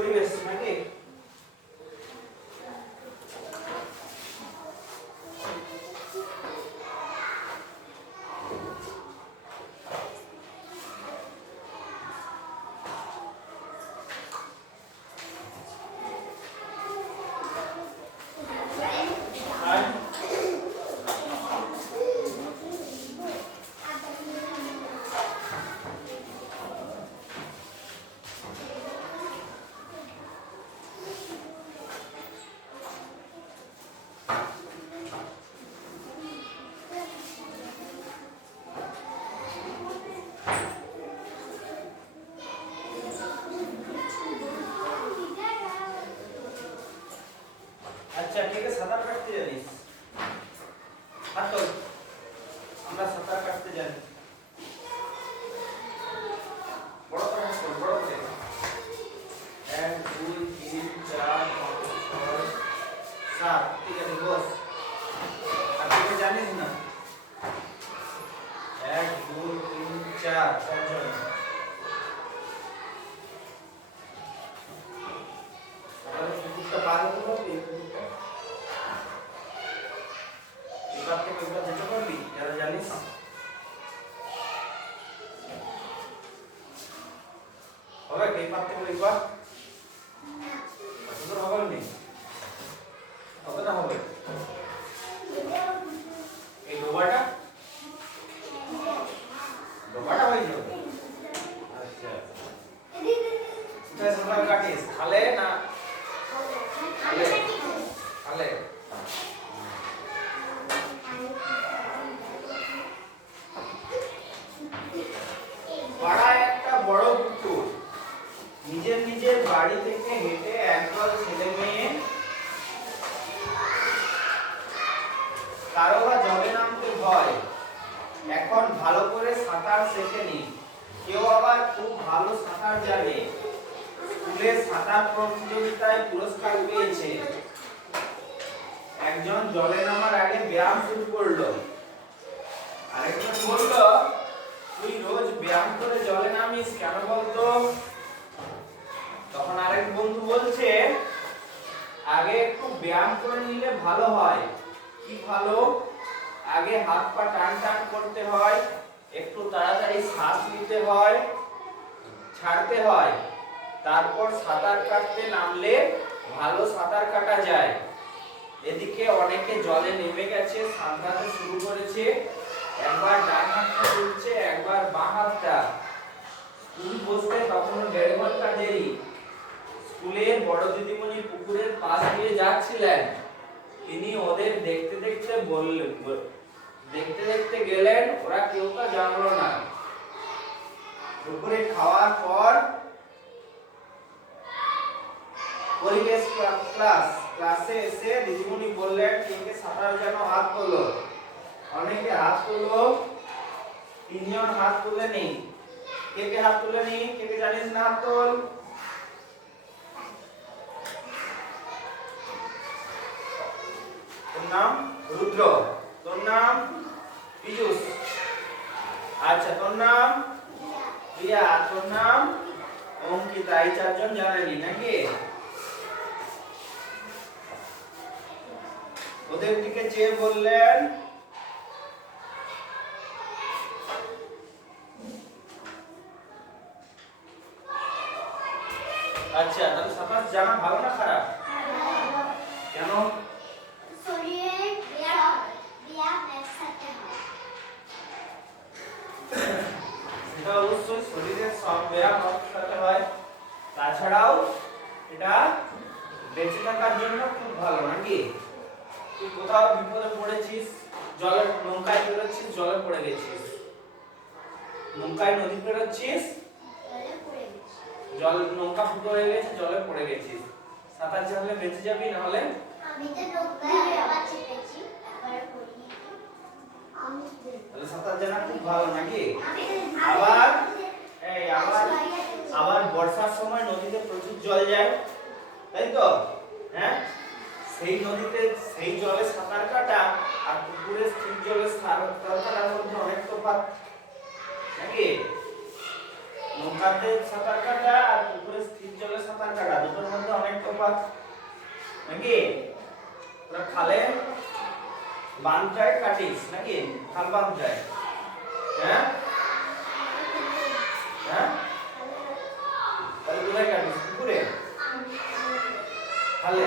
পরিবেশ নাকি আচ্ছা ঠিক আছে সাঁতার কাটতে জানিস হাত তোল আমরা সাঁতার কাটতে জানি বড় করে হাত তোল বড় করে 1 2 3 4 5 6 7 ঠিক আছে বস আর তুই জানিস না 1 2 3 4 চারজন তাহলে কুকুরটা পার হতে পারবি যেতে পারবি যারা জানিস হবে কে পারতে পারবি একবার সুন্দর হবে নি কতটা হবে এই ডোবাটা হয়ে যাবে আচ্ছা কোথায় সাঁতার কাটিস খালে না খালে খালে নিজের বাড়ি থেকে হেঁটে একদল ছেলে মেয়ে কারো বা জলে নামতে ভয় এখন ভালো করে সাঁতার শেখেনি কেউ আবার খুব ভালো সাঁতার জানে স্কুলে সাঁতার প্রতিযোগিতায় পুরস্কার পেয়েছে একজন জলে নামার আগে ব্যায়াম শুরু করলো আরেকজন বলল তুই রোজ ব্যায়াম করে জলে নামিস কেন বলতো তখন আরেক বন্ধু বলছে আগে একটু ব্যায়াম করে নিলে ভালো হয় কি ভালো আগে হাত পা টান টান করতে হয় একটু তাড়াতাড়ি শ্বাস নিতে হয় ছাড়তে হয় তারপর সাঁতার কাটতে নামলে ভালো সাঁতার কাটা যায় এদিকে অনেকে জলে নেমে গেছে সাঁতারতে শুরু করেছে একবার ডান হাতটা তুলছে একবার বাঁ হাতটা স্কুল বসতে তখন 1.5 ঘন্টা দেরি স্কুলের বড় দিদিমণি পুকুরের পাশ দিয়ে যাচ্ছিলেন তিনি ওদের দেখতে দেখতে গেলেন ওরা কেউ তা জানলো না দুপুরে খাওয়ার পর পরিবেশ ক্লাসে এসে দিদিমণি বললেন কে সাঁতার জানো হাত তোলো অনেকে হাত তুললো 3 জন হাত তুলে নেই কে হাত তুলে নেই কে জানিস না হাত তোল তোর নাম রুদ্র তোর নাম পীযুষ আচ্ছা তোর নাম প্রিয়া তোর নাম অঙ্কিতা এই 4 জন জানেনি নাকি ওদের দিকে চেয়ে বললেন আচ্ছা তাহলে সাঁতার জানা ভালো না খারাপ কেন শরীরের ব্যায়াম একসাথে হয় এটা অবশ্যই শরীরের সব ব্যায়াম একসাথে হয় তাছাড়াও এটা বেঁচে থাকার জন্য খুব ভালো নাকি তুই কোথাও বিপদে পড়েছিস জলে নৌকায় পেরোচ্ছিস জলে পড়ে গেছিস নৌকায় নদী পেরোচ্ছিস জল নৌকা ফুটো হয়ে গেছে জলে পড়ে গেছিস সাঁতার জানলে বেঁচে যাবি না হলে আমি তো নৌকায় আবার চেপেছি একবার পড়িনি তাহলে সাঁতার জানা খুব ভালো নাকি আবার আবার বর্ষার সময় নদীতে প্রচুর জল যায় তাই তো হ্যাঁ সেই নদীতে সেই জলে সাঁতার কাটা আর পুকুরে স্থির জলে সাঁতার কাটার মধ্যে অনেক তফাৎ নাকি নৌকাতে সাঁতার কাটা আর পুকুরে স্থির জলে সাঁতার কাটা দুটো নাকি তোরা খালে বাঁধ যায় কাটিস নাকি খাল বাঁধ যায় হ্যাঁ হ্যাঁ তাহলে কোথায় কাটিস পুকুরে খালে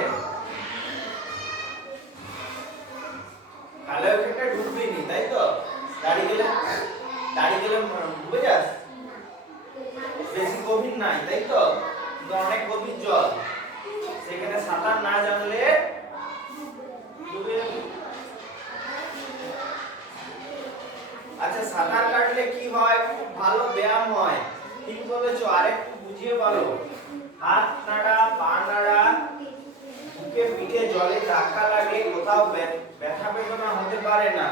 খালে ওখানটা ডুববি নি তাই তো দাঁড়িয়ে গেলে ডুবে যাস বেশি গভীর নাই তাই তো কিন্তু অনেক গভীর জল সেখানে সাঁতার না জানলে ডুবে যাবি। আচ্ছা সাঁতার কাটলে কি হয় খুব ভালো ব্যায়াম হয় ঠিক বলেছো আরেকটু বুঝিয়ে বলো হাত নাড়া পা নাড়া বুকে পিঠে জলে ধাক্কা লাগে কোথাও ব্যথা বেদনা হতে পারে না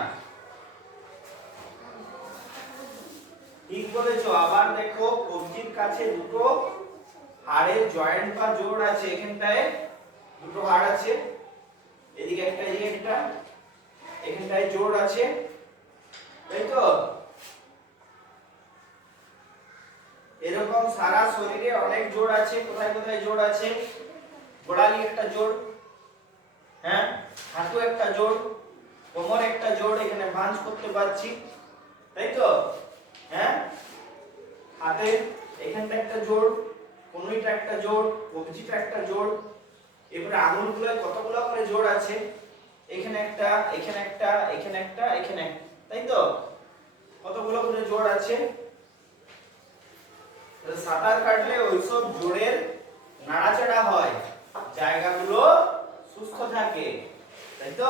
ঠিক বলেছো আবার দেখো কবজির কাছে দুটো হাড়ের জয়েন্ট বা জোড় আছে এখানটায় দুটো হাড় আছে এদিকে একটা এদিকে একটা এখানটায় জোড় আছে তাই তো এরকম সারা শরীরে অনেক জোড় আছে কোথায় কোথায় জোড় আছে গোড়ালি একটা জোড় হ্যাঁ হাঁটু একটা জোড় কোমর একটা জোড় এখানে ভাঁজ করতে পারছি তাই তো হ্যাঁ হাতে এখানটা একটা জোড় কনুইটা একটা জোড় কবজিটা একটা জোড় এবারে আঙুলগুলো কতগুলো করে জোড় আছে এখানে একটা এখানে একটা এখানে একটা এখানে একটা তাই তো কতগুলো করে জোড় আছে সাঁতার কাটলে ওইসব জোড়ের নাড়াচাড়া হয় জায়গাগুলো সুস্থ থাকে তাই তো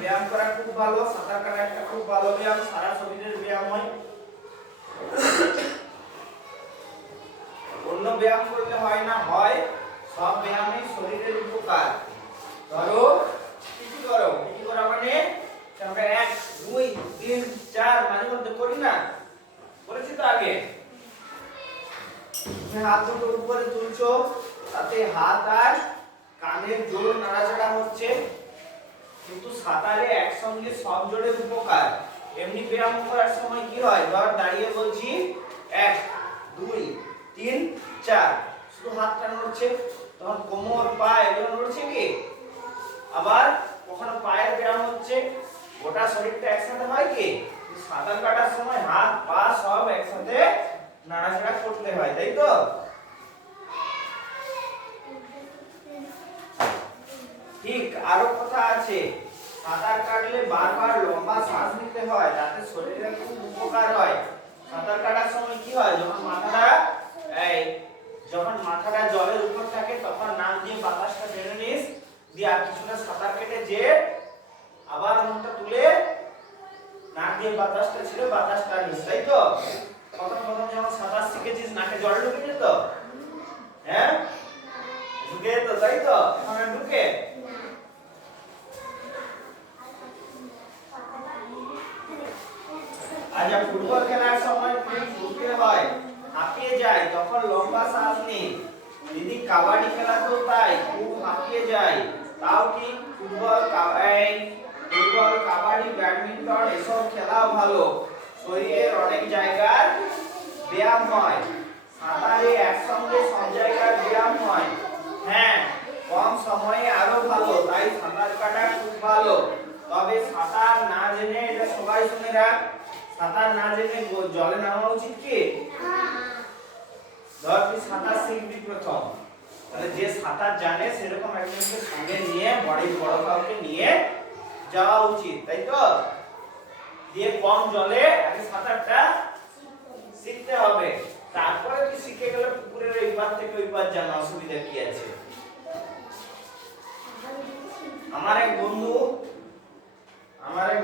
ব্যায়াম করা খুব ভালো সাঁতার কাটা একটা খুব ভালো ব্যায়াম সারা শরীরের ব্যায়াম হয় অন্য ব্যায়াম করলে হয় না হয় সব ব্যায়ামই শরীরের উপকার ধরো কি করা মানে আমরা 1 2 3 4 মাঝে মধ্যে করি না করেছি তো আগে তুমি হাত দুটো উপরে তুলছো তাতে হাত আর কাঁধের জোড় নাড়াচাড়া হচ্ছে কিন্তু সাঁতারে একসঙ্গে সব জোড়ের উপকার এমনি ব্যায়াম করার সময় কি হয় ধর দাঁড়িয়ে বলছি 1 2 3 4 শুধু হাতটা নড়ছে তখন কোমর পা এগুলো নড়ছে কি আবার কখনো পায়ের ব্যায়াম হচ্ছে গোটা শরীরটা একসাথে হয় কি সাঁতার কাটার সময় হাত পা সব একসাথে নাড়াচাড়া করতে হয় তাই তো ঠিক আরো কথা আছে সাঁতার কাটলে বারবার লম্বা শ্বাস নিতে হয় যাতে শরীরে খুব উপকার হয় সাঁতার কাটার সময় কি হয় যখন মাথাটা জলের উপর থাকে তখন নাক দিয়ে বাতাসটা টেনে নিস দিয়ে আর কিছুটা সাঁতার কেটে যে আবার মুখটা তুলে নাক দিয়ে বাতাসটা ছিল বাতাসটা নিস তাই তো প্রথম যখন সাঁতার শিখেছিস নাকে জল ঢুকে যেত হ্যাঁ ঢুকে যেত তাই তো এখন আর ঢুকে আচ্ছা ফুটবল খেলার সময় খুব ঢুকে হয় হাঁপিয়ে যায় তখন লম্বা শ্বাস নিই দিদি কাবাডি খেলাতেও তাই খুব হাঁপিয়ে যায় তাও ঠিক ফুটবল কাবাডি ব্যাডমিন্টন এসব খেলাও ভালো শরীরের অনেক জায়গার ব্যায়াম হয় সাঁতারে একসঙ্গে সব জায়গার ব্যায়াম হয় হ্যাঁ কম সময়ে আরো ভালো তাই সাঁতার কাটা খুব ভালো তবে সাঁতার না জেনে এটা সবাই শুনে রাখ সাঁতার না জেনে জলে নামা উচিত কি ধর তুই সাঁতার শিখবি প্রথম তাহলে যে সাঁতার জানে সেরকম একজনকে সঙ্গে নিয়ে বড় কাউকে নিয়ে যাওয়া উচিত তাই তো দিয়ে কম জলে আগে সাঁতারটা শিখতে হবে তারপরে তুই শিখে গেলে পুকুরের এই পার থেকে ওই পার জানা অসুবিধা কি আছে আমার এক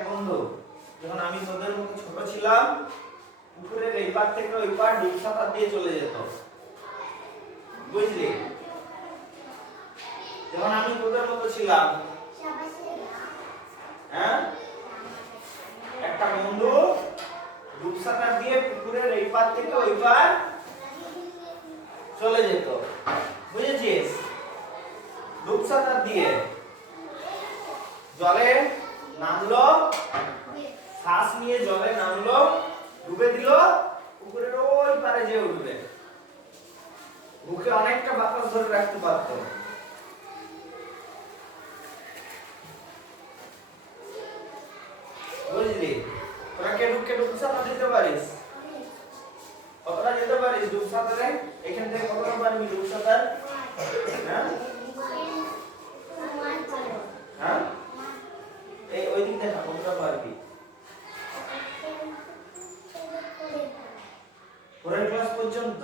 বন্ধু যখন আমি তোদের মতো ছোট ছিলাম পুকুরের এই পার থেকে ওই পার ডুব সাঁতার দিয়ে চলে যেত বুঝলি যখন আমি তোদের মতো ছিলাম হ্যাঁ একটা বন্ধু ডুব সাঁতার দিয়ে পুকুরের এই পার থেকে ওই পার চলে যেত বুঝেছিস ডুব সাঁতার দিয়ে জলে নামলো শ্বাস নিয়ে জলে নামলো ডুবে দিল পুকুরের ওই পারে যে উঠবে বুকে অনেকটা বাতাস ধরে রাখতে পারতো। বুঝলি? তোরা কে ডুবসাঁতার দিতে পারিস? কতটা যেতে পারিস ডুবসাঁতারে? এখান থেকে কতটা পারবি ডুবসাঁতার? হ্যাঁ? হ্যাঁ? এই ওই দিক দেখা কতটা পারবি? পরের ক্লাস পর্যন্ত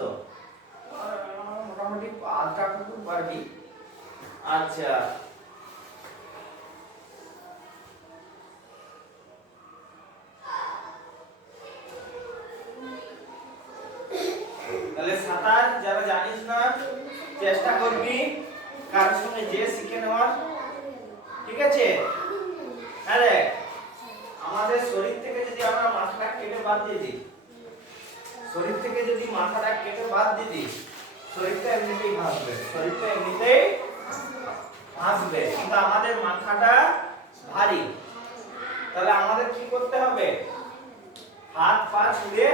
মোটামুটি আধটা টুকু পারবি। আচ্ছা, তাহলে সাঁতার যারা জানিস না চেষ্টা করবি কার সঙ্গে যে শিখে নেওয়ার, ঠিক আছে? হ্যাঁ দেখ, আমাদের শরীর থেকে যদি আমরা মাথাটা কেটে বাদ দিয়ে দিই, শরীর থেকে যদি মাথাটা কেটে বাদ দিয়ে দিই, শরীরটা এমনিতেই ভাসবে, শরীরটা এমনিতেই ভাসবে, কিন্তু আমাদের মাথাটা ভারী। তাহলে আমাদের কি করতে হবে? হাত পা ছুঁড়ে,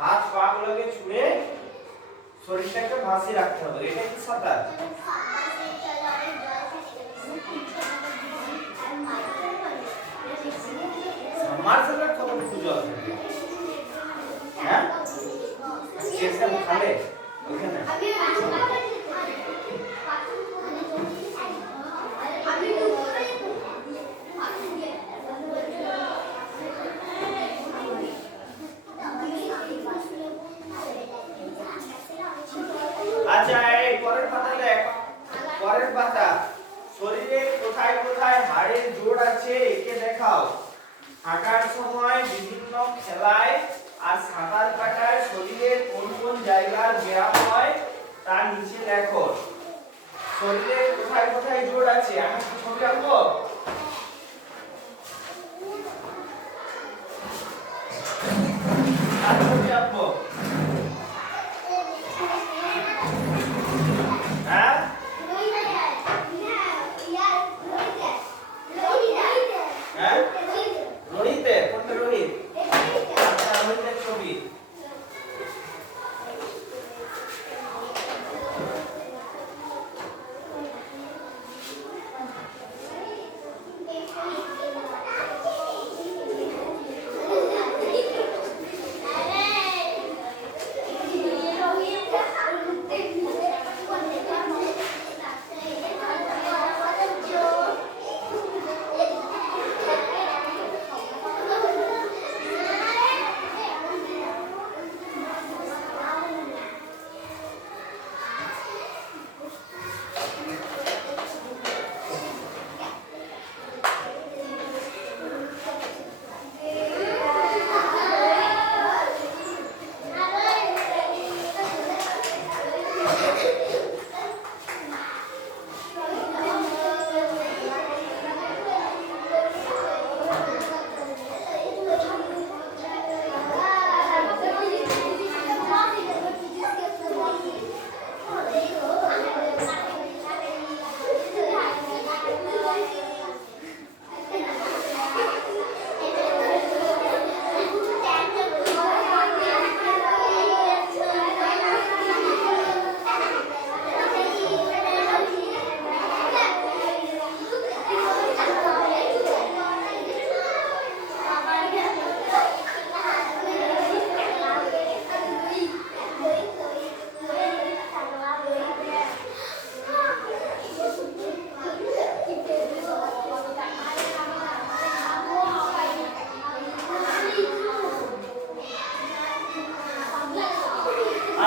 হাত পা গুলোকে ছুঁড়ে শরীরটাকে ভাসিয়ে রাখতে হবে। এটা কি সাঁতার? সাবমার্সিবল কতটুকু জল থাকে? হ্যাঁ, সেসব খালে ওখানে আচ্ছা, এই পরের পাতা দেখ, পরের পাতা। শরীরে কোথায় কোথায় হাড়ের জোড় আছে একে দেখাও। হাঁটার সময়, বিভিন্ন খেলায় আর সাঁতার কাটায় শরীরের কোন কোন জায়গার ব্যায়াম হয় তা নিচে লেখো। শরীরে কোথায় কোথায় জোড় আছে? আমি কি ছবি আঁকবো? ছবি আঁকবো? হ্যাঁ, হ্যাঁ, রোহিতে, কোনটা রোহিত? আচ্ছা, রোহিতের ছবি।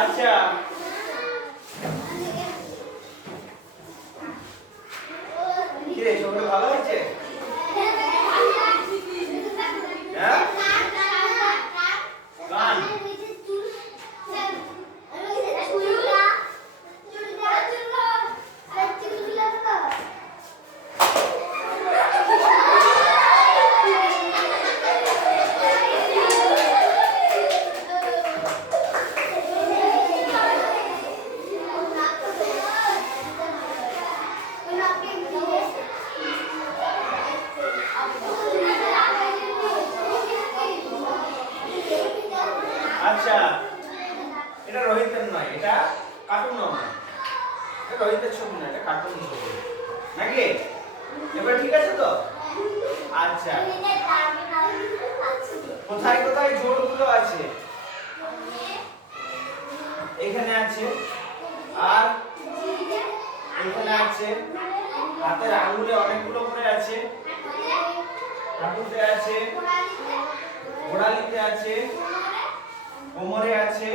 আচ্ছা, কি রে, ছবিটা ভালো হয়েছে? হ্যাঁ, গান। আচ্ছা, এটা রোহিতের নয়, এটা কার্টুন নয়, এটা রোহিতের ছবি না, এটা কার্টুন ছবি নাকি? এবার ঠিক আছে তো? আচ্ছা, কোথায় কোথায় জোড়গুলো আছে? এখানে আছে, আর এখানে আছে, হাতের আঙ্গুলে অনেকগুলো করে আছে, হাঁটুতে আছে, গোড়ালিতে আছে, কোমরে আছে,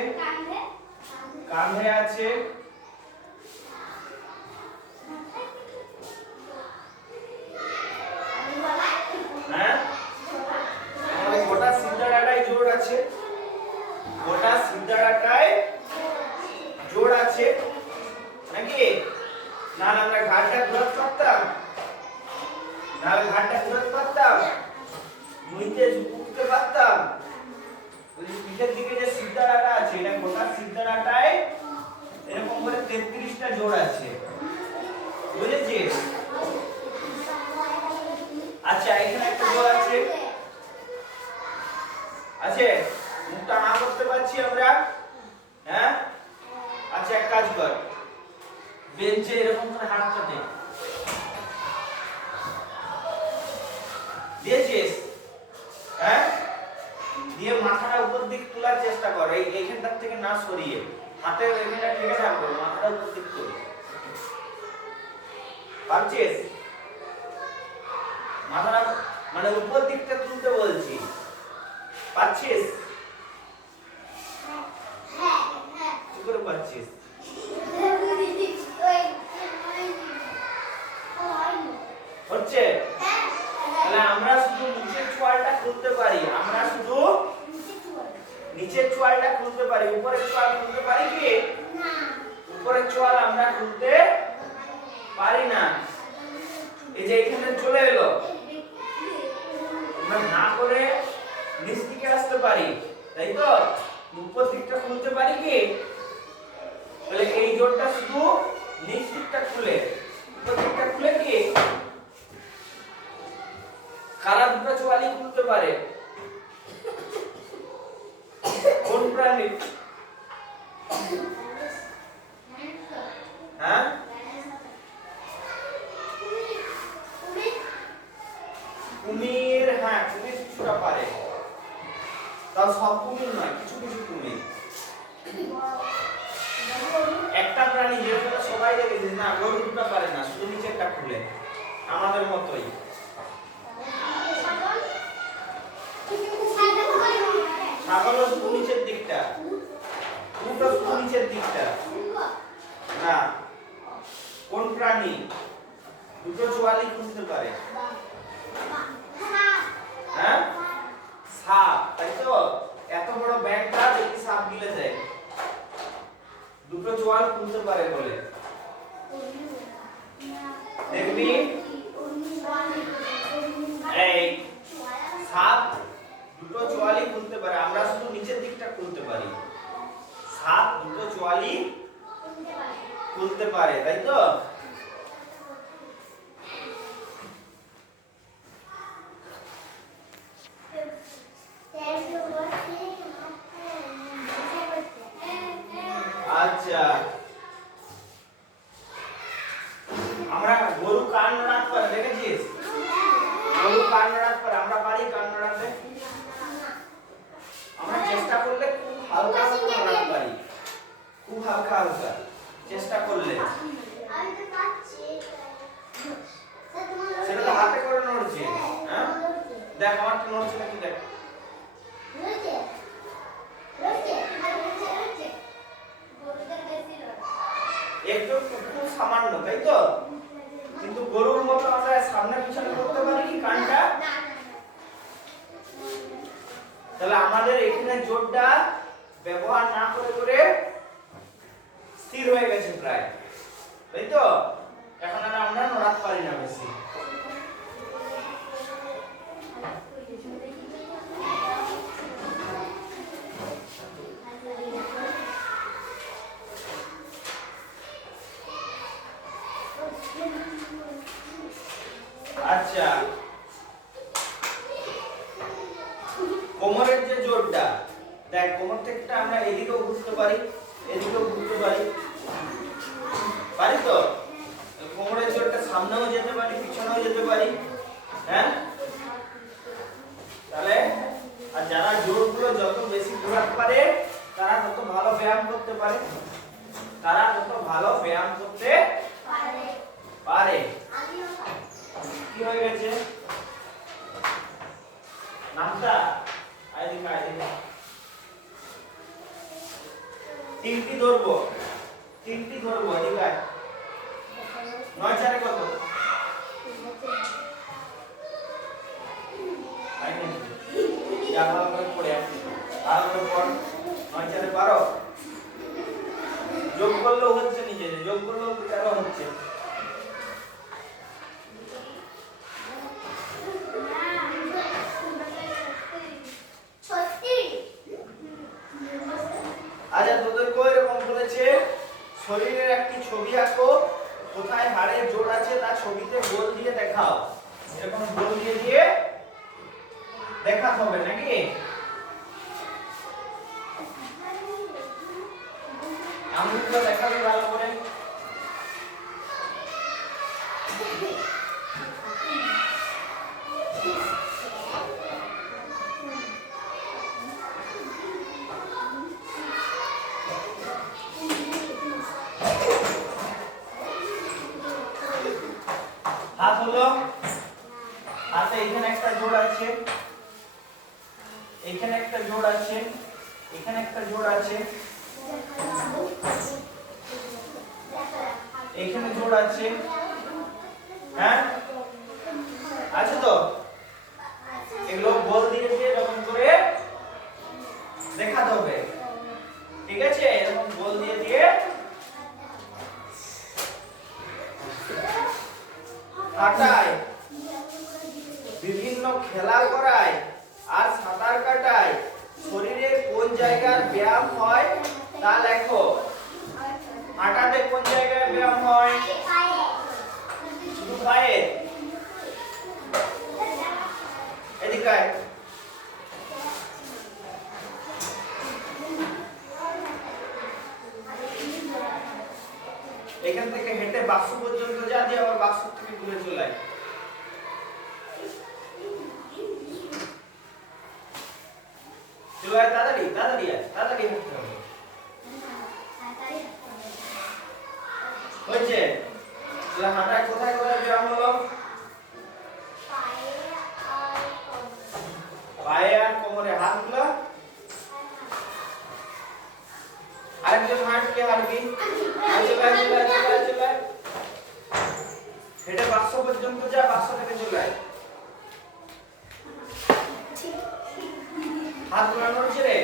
কাঁধে আছে, হ্যাঁ আমাদের গোটা সিদ্ধারাটায় জোড় আছে, গোটা সিদ্ধারাটায় জোড় আছে নাকি? না আমরা ঘাটটা ঘুরাতে পারতাম, না ঘাটটা ঘুরাতে পারতাম, মুইতে ঝুঁকতে পারতাম। ওই পিঠের দিকে যে সিদ্ধারাটা আছে, এটা গোটা সিদ্ধারাটায় এরকম করে 33টা জোড় আছে, বুঝেছিস? আচ্ছা, এখানে একটা জোড় আছে, আছে মুখটা না করতে পারছি আমরা, হ্যাঁ? আচ্ছা, এক কাজ কর, বেঞ্চে এরকম করে হাতটা দে, দিয়েছিস? হ্যাঁ, দিয়ে মাথাটা উপর দিক তোলার চেষ্টা কর, এইখানটার থেকে না সরিয়ে, হাতের এখানটা ঠিক থাকবে, মাথাটা উপর দিক তোল, পারছিস? মাথাটা মানে উপর দিকটা তুলতে বলছি, পারছিস? কি করে পারছিস? হচ্ছে? তাহলে আমরা শুধু নিচের চোয়ালটা খুলতে পারি, আমরা শুধু নিচের চোয়ালটা খুলতে পারি, উপরের চোয়াল খুলতে পারি কি? উপরের চোয়াল আমরা খুলতে পারি না। এই যে এখানে চলে এলো, আমরা না করে নিচ দিকে আসতে পারি, তাই তো? উপর দিকটা খুলতে পারি কি? তাহলে এই জোড়টা শুধু নিচ দিকটা খুলে, উপর দিকটা খুলে কি কারা দুটো চোয়ালি খুলতে পারে? কোন প্রাণী? হ্যাঁ, কুমির। হ্যাঁ, কুমির কিছুটা পারে, তাও সব কুমির নয়, কিছু কিছু কুমির। একটা প্রাণী যেটা সবাই দেখেছে, না গরু দুটো পারে না, শুধু নিচেরটা খুলে, আমাদের মতোই। ছাগলও শুধু নিচের দিকটা, উটও শুধু নিচের দিকটা। না, কোন প্রাণী দুটো চোয়ালি খুলতে পারে? হ্যাঁ, সাপ, তাই তো? এত বড় ব্যাংকটা দেখি সাপ গিলে যায়, দুটো চোয়াল খুলতে পারে বলে। দেখবি এই সাপ দুটো চোয়ালি খুলতে পারে, আমরা শুধু নিচের দিকটা খুলতে পারি। সাপ দুটো চোয়ালি খুলতে পারে, তাই তো? আচ্ছা, আমরা গরু কান নাড়াতে পারে, দেখেছিস? গরু কান নাড়াতে পারে, আমরা পারি কান নাড়াতে? আমরা চেষ্টা করলে খুব হালকা হালকা নাড়াতে পারি, খুব হালকা হালকা চেষ্টা করলে। সেটা তো হাতে করে নড়ছে, হ্যাঁ? দেখ আমারটা নড়ছে নাকি, দেখ। একটু খুব সামান্য, তাই তো? কিন্তু গরুর মতো আমরা সামনে পিছনে করতে পারি কি কানটা? তাহলে আমাদের এখানে জোরটা ব্যবহার না করে করে স্থির হয়ে গেছে প্রায়, তাই তো? এখন আর আমরা নড়াতে পারি না বেশি। আচ্ছা, কোমরের যে জোরটা, দেখ কোমর থেকে আমরা এদিকেও ঘুরতে পারি, এদিকেও ঘুরতে পারি, পারি তো? কোমরের জোরটা সামনেও যেতে পারি, পিছনেও যেতে পারি, হ্যাঁ? তাহলে আর যারা জোরগুলো যত বেশি ঘোরাতে পারে তারা তত ভালো ব্যায়াম করতে পারে, তারা তত ভালো ব্যায়াম করতে পারে। কি হয়ে গেছে নামটা? আইদিকে তিনটি ধরবো, তিনটি ধরবো। এদিকে 9 4 কত? যা ভালো করে পড়ে আসি, ভালো করে পড়। 9 4 12 যোগ করলেও হচ্ছে, নিজে যোগ করলেও 13 হচ্ছে। আচ্ছা, তোদেরকে এরকম বলেছে শরীরের একটি ছবি আঁকো, কোথায় হাড়ের জোর আছে তার ছবিতে গোল দিয়ে দেখাও। এরকম গোল দিয়ে দিয়ে দেখাতে হবে নাকি? আঙুলগুলো দেখাবি ভালো করে। হাত হলো, হাতে এখানে একটা জোড় আছে, এখানে একটা জোড় আছে, এখানে একটা জোড় আছে, এখানে জোড় আছে, হ্যাঁ আছে তো? এগুলো বল দিয়ে দিয়ে এরকম করে দেখাতে হবে, ঠিক আছে? এরকম বল দিয়ে দিয়ে কাটায়, বিভিন্ন খেলা করায় আর সাঁতার কাটায় শরীরের কোন জায়গার ব্যায়াম হয় তা লেখো। হাঁটাতে কোন জায়গায় ব্যায়াম হয়? শুধু পায়ে। এদিকে এখান থেকে হেঁটে বাক্স পর্যন্ত যা, দিয়ে আবার বাক্স থেকে ঘুরে চলে আয়। চলে আয়, তাড়াতাড়ি তাড়াতাড়ি আয়, তাড়াতাড়ি হাঁটতে হবে। হয়েছে? তাহলে হাঁটায় কোথায় কোথায় ব্যায়াম হলো? পায়ে আর কোমরে। হাতগুলো আরেকজন হাঁট, কে হাঁটবি? চলে হেঁটে বাক্স পর্যন্ত যা, বাক্স থেকে চলে আয়। হাত ঘোরানোর ছেড়ে,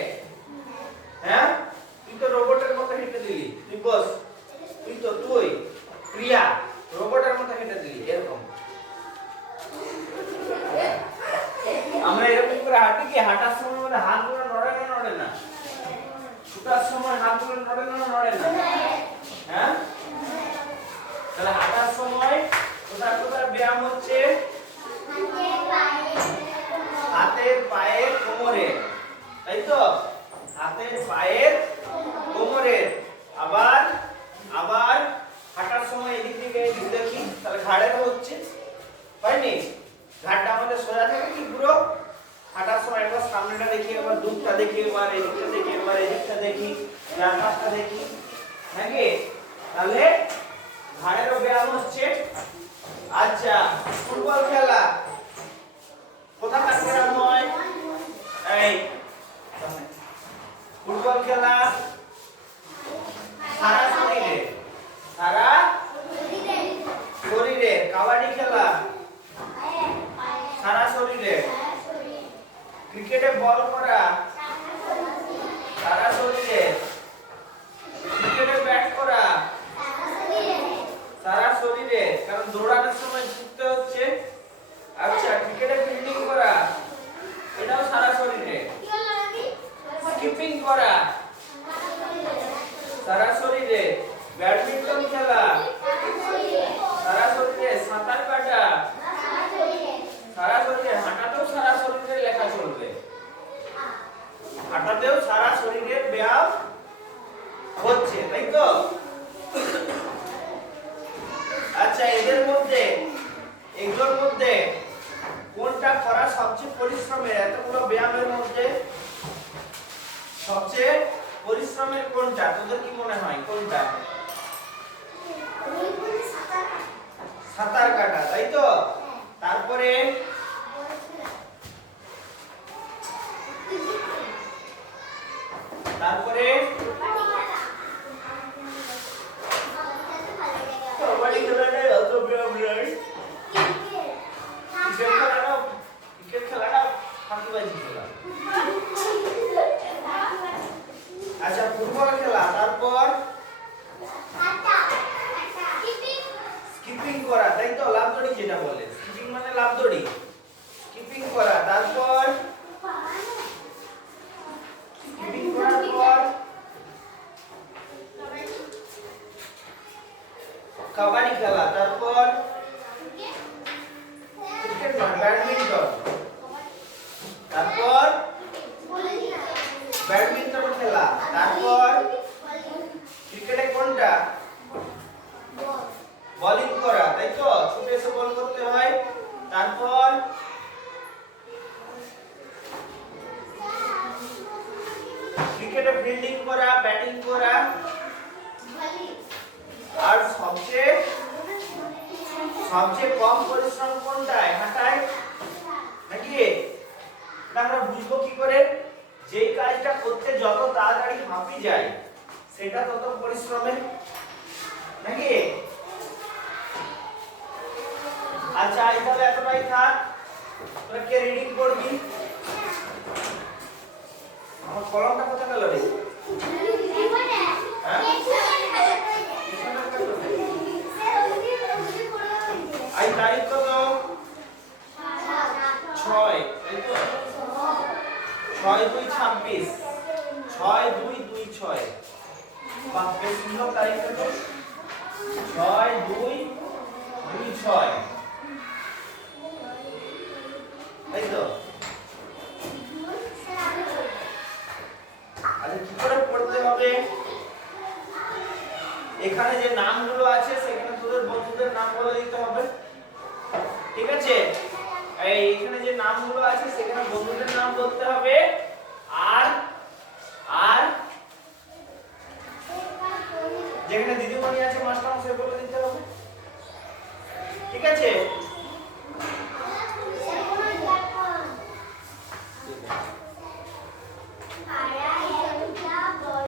হ্যাঁ? তুই তো রোবটের মতো হেঁটে দিলি, তুই বস। তুই ক্রিয়া রোবটের মতো হেঁটে দিলি এরকম। আমরা এরকম করে হাঁটি কি? হাঁটার সময় আমাদের হাতগুলো নড়ে না, নড়ে না? ছুটার সময় হাতগুলো নড়ে না, নড়ে না? হ্যাঁ? তাহলে হাঁটার সময় কোথায় কোথায় ব্যায়াম হচ্ছে? হাতের, পায়ের, কোমরের, তাই তো? হাতের, পায়ের, কোমরের। আবার আবার হাঁটার সময় এদিক থেকে এদিক দেখি, তাহলে ঘাড়েরও হচ্ছে, হয়নি? ঘাড়টা আমাদের সোজা থাকে কি পুরো? হাঁটার সময় একবার সামনেটা দেখি, একবার দুধটা দেখি, একবার এদিকটা দেখি, একবার এদিকটা দেখি, চারপাশটা দেখি, নাকি? তাহলে ঘাড়েরও ব্যায়াম হচ্ছে। আচ্ছা, ফুটবল খেলা কোথাকার ব্যায়াম হয়? এই ফুটবল খেলা সারা শরীরে, সারা শরীরে। কাবাডি খেলা সারা শরীরে। ক্রিকেটে বল করা সারা শরীরে। ক্রিকেটে ব্যাট করা সারা শরীরে, কারণ দৌড়ানোর সময় ছুটতে হচ্ছে। আচ্ছা, ক্রিকেটে ফিল্ডিং করা এটাও সারা শরীরে। স্কিপিং করা সারা শরীরে। ব্যাডমিন্টন খেলা সারা শরীরে। সাঁতার কাটা সারা শরীরে। হাঁটাতেও সারা শরীরে লেখা চলবে, হাঁটাতেও সারা শরীরের ব্যায়াম হচ্ছে, তাই তো? আচ্ছা, এগুলোর মধ্যে কোনটা করা সবচেয়ে পরিশ্রমের? এতগুলো ব্যায়ামের মধ্যে সবচেয়ে পরিশ্রমের কোনটা? তোদের কি মনে হয় কোনটা? সাঁতার কাটা, তাই তো? তারপরে তারপরে কবাডি খেলাটাই অত ব্যায়াম নয়। ক্রিকেট খেলাটা ফাঁকিবাজি খেলা। আচ্ছা, ফুটবল খেলা, তারপর স্কিপিং করা, তাই তো? লাফ দড়ি যেটা বলে, স্কিপিং মানে লাফ দড়ি, স্কিপিং করা, তারপর স্কিপিং করার পর কাবাডি খেলা, তারপর ক্রিকেট নয়, ব্যাডমিন্টন, তারপর ব্যাডমিন্টন খেলা, তারপর ক্রিকেটে কোনটা? বোলিং করা, তাই তো? ছুটে এসে বল করতে হয়। তারপর ক্রিকেটে ফিল্ডিং করা, ব্যাটিং করা, আর সবচেয়ে কম পরিশ্রম কোনটায়? হাঁটায়, নাকি? এটা আমরা বুঝবো কি করে? যেই কাজটা করতে যত তাড়াতাড়ি হাঁপি যায় সেটা তত পরিশ্রমের, নাকি? আচ্ছা, তাহলে এতটাই থাক। তোরা কে রিডিং করবি? আমার কলমটা কোথায় গেল রে? হ্যাঁ, আজ তারিখ কত? 6, তাই তো? 6/2/26, 6/2/26। বাহ, বেশ সুন্দর তারিখটা তো। 6/2/26, তাই তো? আচ্ছা, কি করে পড়তে হবে? এখানে যে নামগুলো আছে সেখানে তোদের বন্ধুদের নাম বলে দিতে হবে, ঠিক আছে? এইখানে যে নামগুলো আছে সেখানে বন্ধুদের নাম বলতে হবে, আর আর যেখানে দিদিমণি আছে মাস্টারমশাই বলে দিতে হবে, ঠিক আছে?